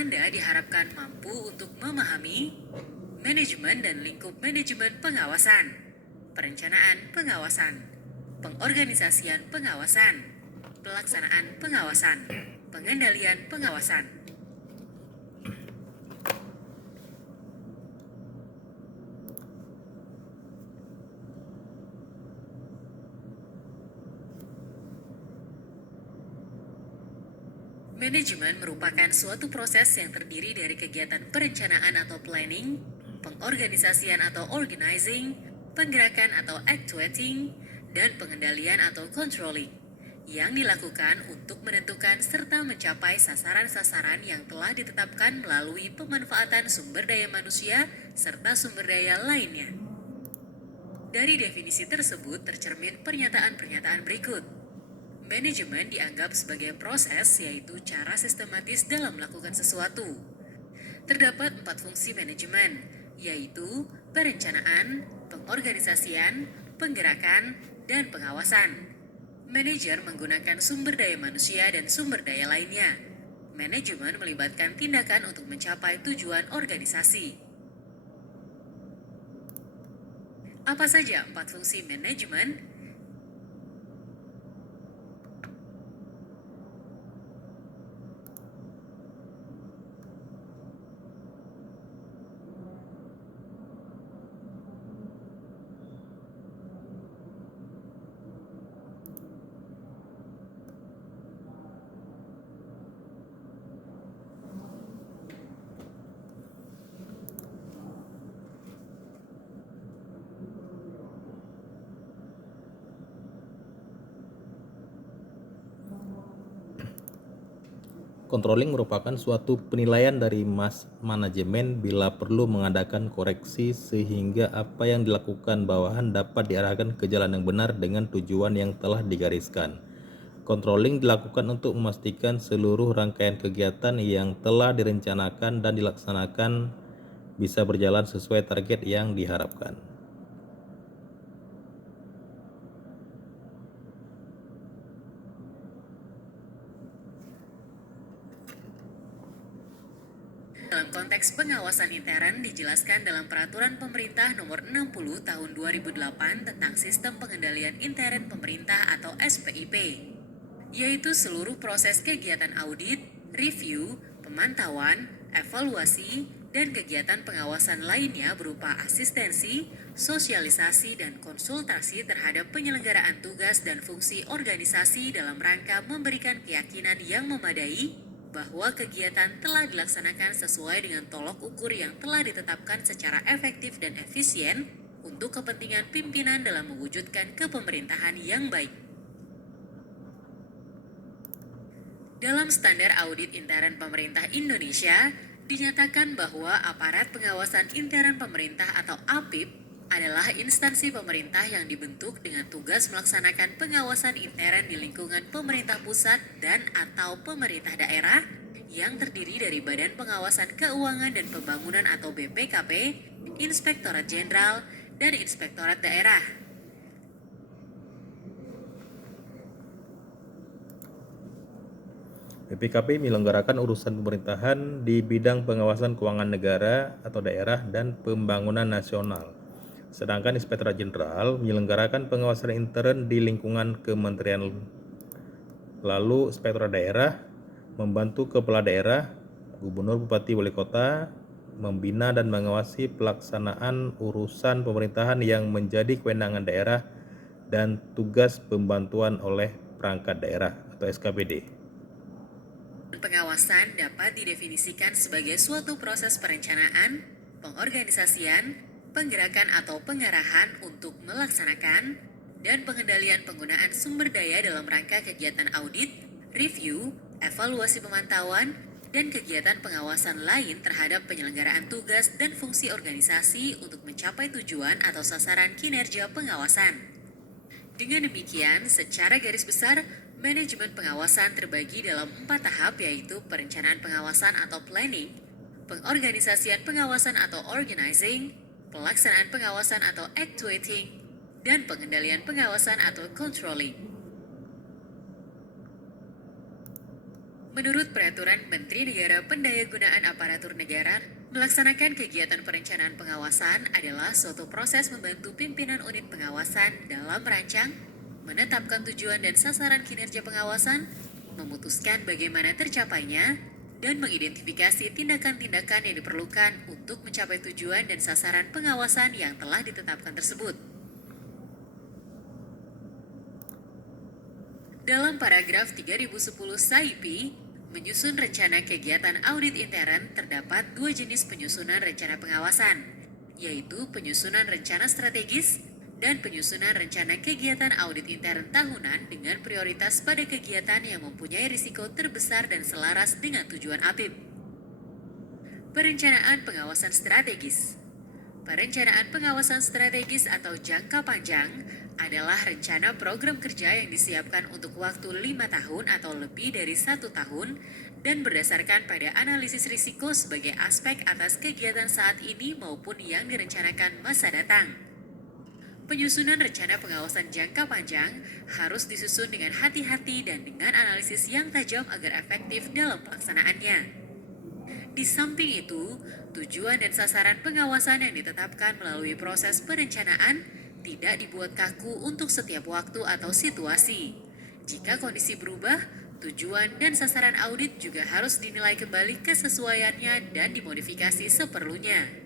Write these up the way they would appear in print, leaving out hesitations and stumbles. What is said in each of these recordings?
Anda diharapkan mampu untuk memahami manajemen dan lingkup manajemen pengawasan, perencanaan pengawasan, pengorganisasian pengawasan, pelaksanaan pengawasan, pengendalian pengawasan. Manajemen merupakan suatu proses yang terdiri dari kegiatan perencanaan atau planning, pengorganisasian atau organizing, penggerakan atau actuating, dan pengendalian atau controlling yang dilakukan untuk menentukan serta mencapai sasaran-sasaran yang telah ditetapkan melalui pemanfaatan sumber daya manusia serta sumber daya lainnya. Dari definisi tersebut tercermin pernyataan-pernyataan berikut. Manajemen dianggap sebagai proses, yaitu cara sistematis dalam melakukan sesuatu. Terdapat 4 fungsi manajemen, yaitu perencanaan, pengorganisasian, penggerakan, dan pengawasan. Manajer menggunakan sumber daya manusia dan sumber daya lainnya. Manajemen melibatkan tindakan untuk mencapai tujuan organisasi. Apa saja 4 fungsi manajemen? Controlling merupakan suatu penilaian dari manajemen bila perlu mengadakan koreksi sehingga apa yang dilakukan bawahan dapat diarahkan ke jalan yang benar dengan tujuan yang telah digariskan. Controlling dilakukan untuk memastikan seluruh rangkaian kegiatan yang telah direncanakan dan dilaksanakan bisa berjalan sesuai target yang diharapkan. Dalam konteks pengawasan intern dijelaskan dalam Peraturan Pemerintah Nomor 60 Tahun 2008 tentang Sistem Pengendalian Intern Pemerintah atau SPIP, yaitu seluruh proses kegiatan audit, review, pemantauan, evaluasi, dan kegiatan pengawasan lainnya berupa asistensi, sosialisasi, dan konsultasi terhadap penyelenggaraan tugas dan fungsi organisasi dalam rangka memberikan keyakinan yang memadai bahwa kegiatan telah dilaksanakan sesuai dengan tolok ukur yang telah ditetapkan secara efektif dan efisien untuk kepentingan pimpinan dalam mewujudkan kepemerintahan yang baik. Dalam Standar Audit Intern Pemerintah Indonesia, dinyatakan bahwa aparat pengawasan intern pemerintah atau APIP adalah instansi pemerintah yang dibentuk dengan tugas melaksanakan pengawasan intern di lingkungan pemerintah pusat dan atau pemerintah daerah yang terdiri dari Badan Pengawasan Keuangan dan Pembangunan atau BPKP, Inspektorat Jenderal, dan Inspektorat Daerah. BPKP menyelenggarakan urusan pemerintahan di bidang pengawasan keuangan negara atau daerah dan pembangunan nasional. Sedangkan Inspektorat Jenderal menyelenggarakan pengawasan intern di lingkungan kementerian. Lalu Inspektorat Daerah membantu kepala daerah, gubernur, bupati, wali kota membina dan mengawasi pelaksanaan urusan pemerintahan yang menjadi kewenangan daerah dan tugas pembantuan oleh perangkat daerah atau SKPD. Pengawasan dapat didefinisikan sebagai suatu proses perencanaan, pengorganisasian, penggerakan atau pengarahan untuk melaksanakan, dan pengendalian penggunaan sumber daya dalam rangka kegiatan audit, review, evaluasi pemantauan, dan kegiatan pengawasan lain terhadap penyelenggaraan tugas dan fungsi organisasi untuk mencapai tujuan atau sasaran kinerja pengawasan. Dengan demikian, secara garis besar, manajemen pengawasan terbagi dalam 4 tahap, yaitu perencanaan pengawasan atau planning, pengorganisasian pengawasan atau organizing, pelaksanaan pengawasan atau actuating, dan pengendalian pengawasan atau controlling. Menurut Peraturan Menteri Negara Pendayagunaan Aparatur Negara, melaksanakan kegiatan perencanaan pengawasan adalah suatu proses membantu pimpinan unit pengawasan dalam merancang, menetapkan tujuan dan sasaran kinerja pengawasan, memutuskan bagaimana tercapainya, dan mengidentifikasi tindakan-tindakan yang diperlukan untuk mencapai tujuan dan sasaran pengawasan yang telah ditetapkan tersebut. Dalam paragraf 3010 SAIPI, menyusun rencana kegiatan audit intern terdapat dua jenis penyusunan rencana pengawasan, yaitu penyusunan rencana strategis dan penyusunan rencana kegiatan audit intern tahunan dengan prioritas pada kegiatan yang mempunyai risiko terbesar dan selaras dengan tujuan APIP. Perencanaan pengawasan strategis. Perencanaan pengawasan strategis atau jangka panjang adalah rencana program kerja yang disiapkan untuk waktu 5 tahun atau lebih dari 1 tahun dan berdasarkan pada analisis risiko sebagai aspek atas kegiatan saat ini maupun yang direncanakan masa datang. Penyusunan rencana pengawasan jangka panjang harus disusun dengan hati-hati dan dengan analisis yang tajam agar efektif dalam pelaksanaannya. Di samping itu, tujuan dan sasaran pengawasan yang ditetapkan melalui proses perencanaan tidak dibuat kaku untuk setiap waktu atau situasi. Jika kondisi berubah, tujuan dan sasaran audit juga harus dinilai kembali kesesuaiannya dan dimodifikasi seperlunya.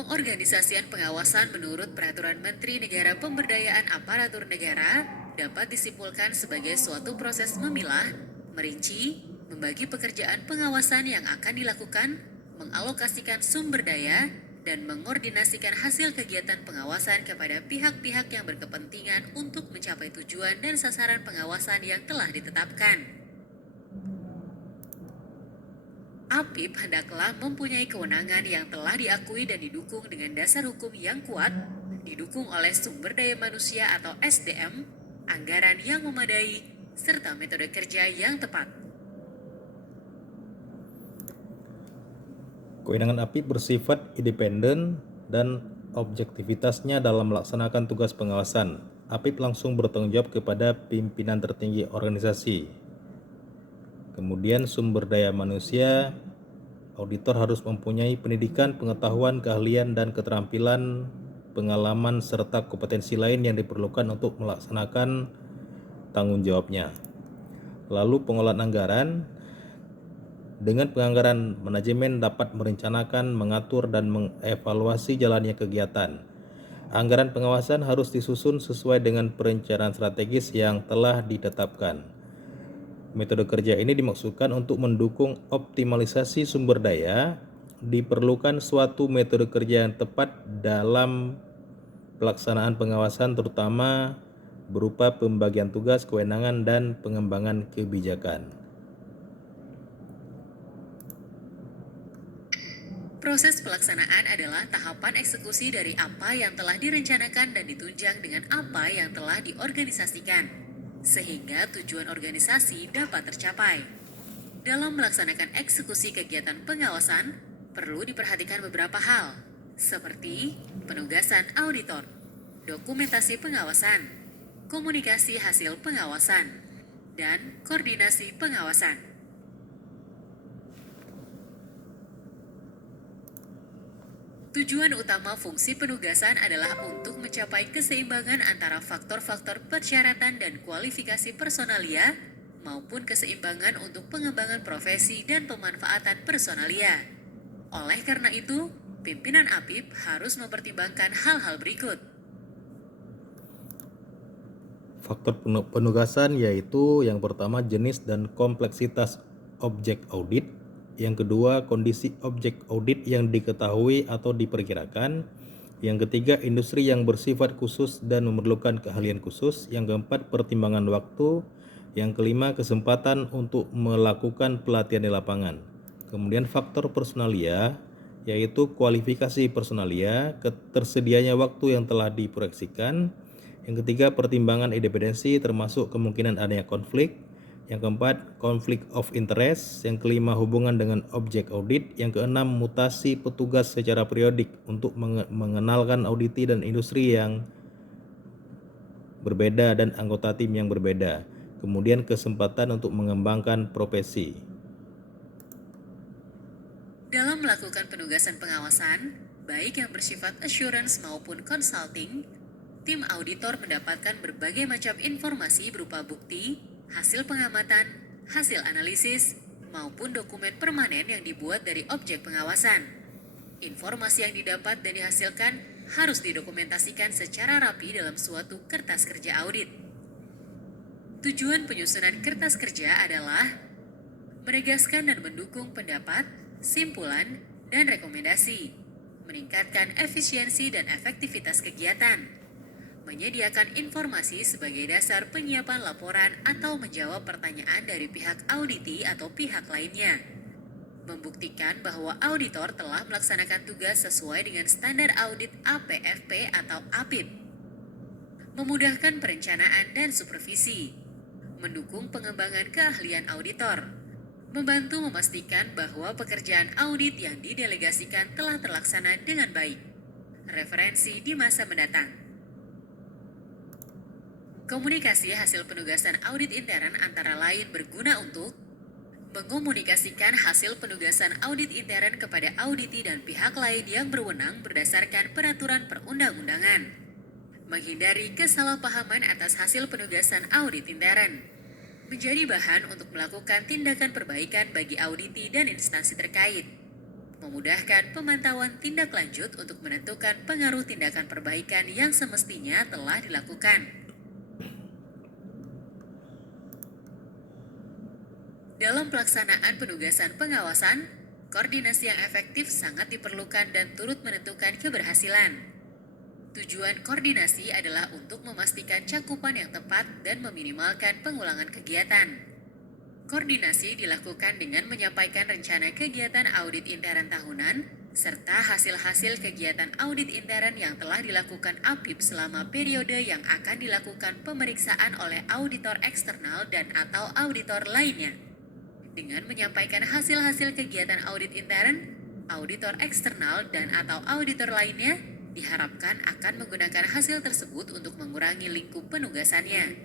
Pengorganisasian pengawasan menurut Peraturan Menteri Negara Pemberdayaan Aparatur Negara dapat disimpulkan sebagai suatu proses memilah, merinci, membagi pekerjaan pengawasan yang akan dilakukan, mengalokasikan sumber daya, dan mengordinasikan hasil kegiatan pengawasan kepada pihak-pihak yang berkepentingan untuk mencapai tujuan dan sasaran pengawasan yang telah ditetapkan. APIP hendaklah mempunyai kewenangan yang telah diakui dan didukung dengan dasar hukum yang kuat, didukung oleh sumber daya manusia atau SDM, anggaran yang memadai, serta metode kerja yang tepat. Kewenangan APIP bersifat independen dan objektivitasnya dalam melaksanakan tugas pengawasan. APIP langsung bertanggung jawab kepada pimpinan tertinggi organisasi. Kemudian sumber daya manusia, auditor harus mempunyai pendidikan, pengetahuan, keahlian, dan keterampilan, pengalaman, serta kompetensi lain yang diperlukan untuk melaksanakan tanggung jawabnya. Lalu pengolahan anggaran. Dengan penganggaran, manajemen dapat merencanakan, mengatur, dan mengevaluasi jalannya kegiatan. Anggaran pengawasan harus disusun sesuai dengan perencanaan strategis yang telah ditetapkan. Metode kerja ini dimaksudkan untuk mendukung optimalisasi sumber daya. Diperlukan suatu metode kerja yang tepat dalam pelaksanaan pengawasan, terutama berupa pembagian tugas, kewenangan, dan pengembangan kebijakan. Proses pelaksanaan adalah tahapan eksekusi dari apa yang telah direncanakan dan ditunjang dengan apa yang telah diorganisasikan, sehingga tujuan organisasi dapat tercapai. Dalam melaksanakan eksekusi kegiatan pengawasan, perlu diperhatikan beberapa hal, seperti penugasan auditor, dokumentasi pengawasan, komunikasi hasil pengawasan, dan koordinasi pengawasan. Tujuan utama fungsi penugasan adalah untuk mencapai keseimbangan antara faktor-faktor persyaratan dan kualifikasi personalia maupun keseimbangan untuk pengembangan profesi dan pemanfaatan personalia. Oleh karena itu, pimpinan APIP harus mempertimbangkan hal-hal berikut. Faktor penugasan yaitu yang pertama jenis dan kompleksitas objek audit, yang kedua kondisi objek audit yang diketahui atau diperkirakan, yang ketiga industri yang bersifat khusus dan memerlukan keahlian khusus, yang keempat pertimbangan waktu, yang kelima kesempatan untuk melakukan pelatihan di lapangan. Kemudian faktor personalia yaitu kualifikasi personalia, ketersedianya waktu yang telah diproyeksikan. Yang ketiga, pertimbangan independensi termasuk kemungkinan adanya konflik. Yang keempat, konflik of interest. Yang kelima, hubungan dengan objek audit. Yang keenam, mutasi petugas secara periodik untuk mengenalkan auditi dan industri yang berbeda dan anggota tim yang berbeda. Kemudian kesempatan untuk mengembangkan profesi. Dalam melakukan penugasan pengawasan, baik yang bersifat assurance maupun consulting, tim auditor mendapatkan berbagai macam informasi berupa bukti, hasil pengamatan, hasil analisis, maupun dokumen permanen yang dibuat dari objek pengawasan. Informasi yang didapat dan dihasilkan harus didokumentasikan secara rapi dalam suatu kertas kerja audit. Tujuan penyusunan kertas kerja adalah menegaskan dan mendukung pendapat, simpulan, dan rekomendasi, meningkatkan efisiensi dan efektivitas kegiatan, menyediakan informasi sebagai dasar penyiapan laporan atau menjawab pertanyaan dari pihak auditi atau pihak lainnya, membuktikan bahwa auditor telah melaksanakan tugas sesuai dengan standar audit APFP atau APIP, memudahkan perencanaan dan supervisi, mendukung pengembangan keahlian auditor, membantu memastikan bahwa pekerjaan audit yang didelegasikan telah terlaksana dengan baik. Referensi di masa mendatang. Komunikasi hasil penugasan audit intern antara lain berguna untuk mengkomunikasikan hasil penugasan audit intern kepada auditi dan pihak lain yang berwenang berdasarkan peraturan perundang-undangan, menghindari kesalahpahaman atas hasil penugasan audit intern, menjadi bahan untuk melakukan tindakan perbaikan bagi auditi dan instansi terkait, memudahkan pemantauan tindak lanjut untuk menentukan pengaruh tindakan perbaikan yang semestinya telah dilakukan. Dalam pelaksanaan penugasan pengawasan, koordinasi yang efektif sangat diperlukan dan turut menentukan keberhasilan. Tujuan koordinasi adalah untuk memastikan cakupan yang tepat dan meminimalkan pengulangan kegiatan. Koordinasi dilakukan dengan menyampaikan rencana kegiatan audit intern tahunan, serta hasil-hasil kegiatan audit intern yang telah dilakukan APIP selama periode yang akan dilakukan pemeriksaan oleh auditor eksternal dan atau auditor lainnya. Dengan menyampaikan hasil-hasil kegiatan audit intern, auditor eksternal dan atau auditor lainnya diharapkan akan menggunakan hasil tersebut untuk mengurangi lingkup penugasannya.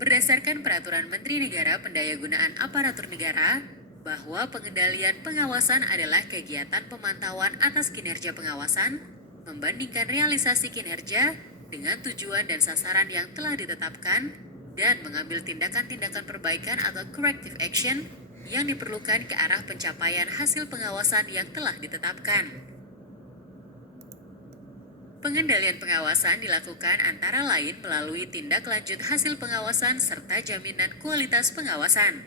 Berdasarkan Peraturan Menteri Negara Pendayagunaan Aparatur Negara, bahwa pengendalian pengawasan adalah kegiatan pemantauan atas kinerja pengawasan, membandingkan realisasi kinerja dengan tujuan dan sasaran yang telah ditetapkan, dan mengambil tindakan-tindakan perbaikan atau corrective action yang diperlukan ke arah pencapaian hasil pengawasan yang telah ditetapkan. Pengendalian pengawasan dilakukan antara lain melalui tindak lanjut hasil pengawasan serta jaminan kualitas pengawasan.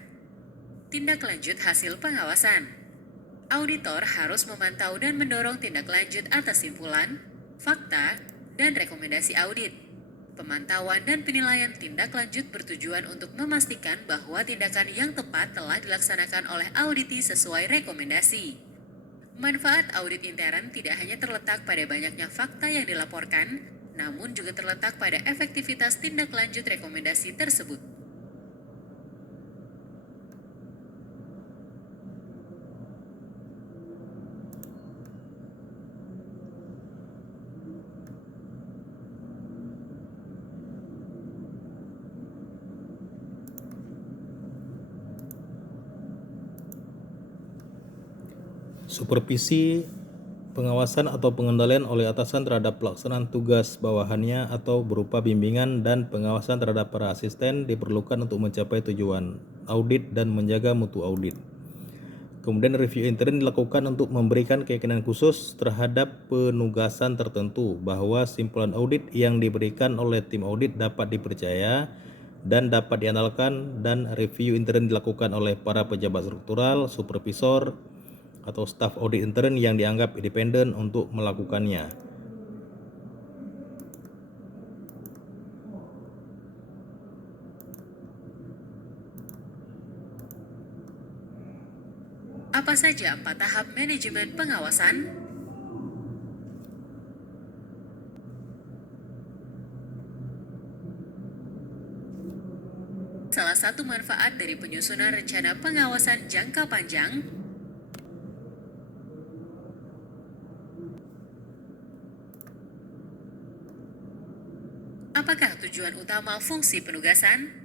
Tindak lanjut hasil pengawasan. Auditor harus memantau dan mendorong tindak lanjut atas simpulan, fakta, dan rekomendasi audit. Pemantauan dan penilaian tindak lanjut bertujuan untuk memastikan bahwa tindakan yang tepat telah dilaksanakan oleh auditi sesuai rekomendasi. Manfaat audit intern tidak hanya terletak pada banyaknya fakta yang dilaporkan, namun juga terletak pada efektivitas tindak lanjut rekomendasi tersebut. Supervisi, pengawasan atau pengendalian oleh atasan terhadap pelaksanaan tugas bawahannya atau berupa bimbingan dan pengawasan terhadap para asisten diperlukan untuk mencapai tujuan audit dan menjaga mutu audit. Kemudian review intern dilakukan untuk memberikan keyakinan khusus terhadap penugasan tertentu bahwa simpulan audit yang diberikan oleh tim audit dapat dipercaya dan dapat diandalkan, dan review intern dilakukan oleh para pejabat struktural, supervisor, atau staf audit intern yang dianggap independen untuk melakukannya. Apa Apa saja 4 tahap manajemen pengawasan? Salah satu manfaat dari penyusunan rencana pengawasan jangka panjang, apakah tujuan utama fungsi penugasan?